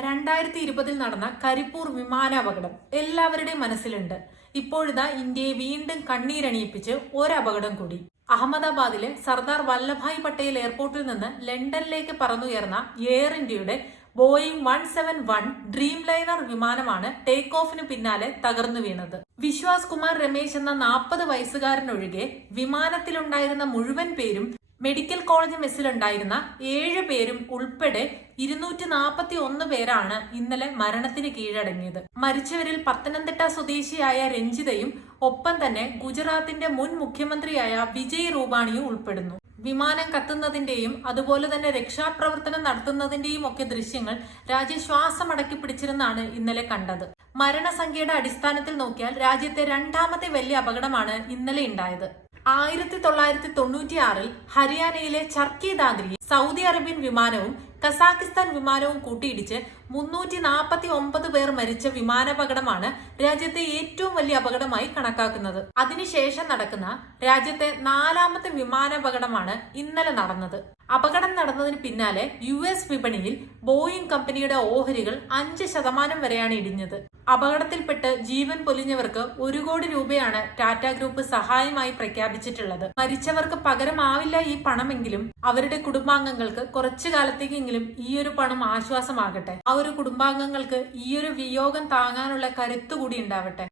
2020 നടന്ന കരിപ്പൂർ വിമാനാപകടം എല്ലാവരുടെയും മനസ്സിലുണ്ട്. ഇപ്പോഴിതാ ഇന്ത്യയെ വീണ്ടും കണ്ണീരണിയിപ്പിച്ച് ഒരപകടം കൂടി. അഹമ്മദാബാദിലെ സർദാർ വല്ലഭായ് പട്ടേൽ എയർപോർട്ടിൽ നിന്ന് ലണ്ടനിലേക്ക് പറന്നുയർന്ന എയർ ഇന്ത്യയുടെ ബോയിങ് 171 ഡ്രീം ലൈനർ വിമാനമാണ് ടേക്ക് ഓഫിന് പിന്നാലെ തകർന്നു വീണത്. വിശ്വാസ് കുമാർ രമേശ് എന്ന 40 വയസ്സുകാരനൊഴികെ വിമാനത്തിലുണ്ടായിരുന്ന മുഴുവൻ പേരും മെഡിക്കൽ കോളേജ് മെസ്സിലുണ്ടായിരുന്ന 7 പേരും ഉൾപ്പെടെ 241 പേരാണ് ഇന്നലെ മരണത്തിന് കീഴടങ്ങിയത്. മരിച്ചവരിൽ പത്തനംതിട്ട സ്വദേശിയായ രഞ്ജിതയും ഒപ്പം തന്നെ ഗുജറാത്തിന്റെ മുൻ മുഖ്യമന്ത്രിയായ വിജയ് റൂപാണിയും ഉൾപ്പെടുന്നു. വിമാനം കത്തുന്നതിന്റെയും അതുപോലെ തന്നെ രക്ഷാപ്രവർത്തനം നടത്തുന്നതിന്റെയും ഒക്കെ ദൃശ്യങ്ങൾ രാജ്യം ശ്വാസമടക്കി പിടിച്ചിരുന്നാണ് ഇന്നലെ കണ്ടത്. മരണസംഖ്യയുടെ അടിസ്ഥാനത്തിൽ നോക്കിയാൽ രാജ്യത്തെ രണ്ടാമത്തെ വലിയ അപകടമാണ് ഇന്നലെ ഉണ്ടായത്. 1996 ഹരിയാനയിലെ ചർക്കി ദാദ്രിയിൽ സൗദി അറേബ്യൻ വിമാനവും കസാക്കിസ്ഥാൻ വിമാനവും കൂട്ടിയിടിച്ച് 349 പേർ മരിച്ച വിമാനാപകടമാണ് രാജ്യത്തെ ഏറ്റവും വലിയ അപകടമായി കണക്കാക്കുന്നത്. അതിനുശേഷം നടക്കുന്ന രാജ്യത്തെ 4ാമത്തെ വിമാനാപകടമാണ് ഇന്നലെ നടന്നത്. അപകടം നടന്നതിന് പിന്നാലെ US വിപണിയിൽ ബോയിങ് കമ്പനിയുടെ ഓഹരികൾ 5% വരെയാണ് ഇടിഞ്ഞത്. അപകടത്തിൽപ്പെട്ട് ജീവൻ പൊലിഞ്ഞവർക്ക് 1 കോടി രൂപയാണ് ടാറ്റ ഗ്രൂപ്പ് സഹായമായി പ്രഖ്യാപിച്ചിട്ടുള്ളത്. മരിച്ചവർക്ക് പകരമാവില്ല ഈ പണമെങ്കിലും അവരുടെ കുടുംബാംഗങ്ങൾക്ക് കുറച്ചു കാലത്തേക്കെങ്കിലും ഈ ഒരു പണം ആശ്വാസമാകട്ടെ. ആ ഒരു കുടുംബാംഗങ്ങൾക്ക് ഈ ഒരു വിയോഗം താങ്ങാനുള്ള കരുത്തുകൂടി ഉണ്ടാവട്ടെ.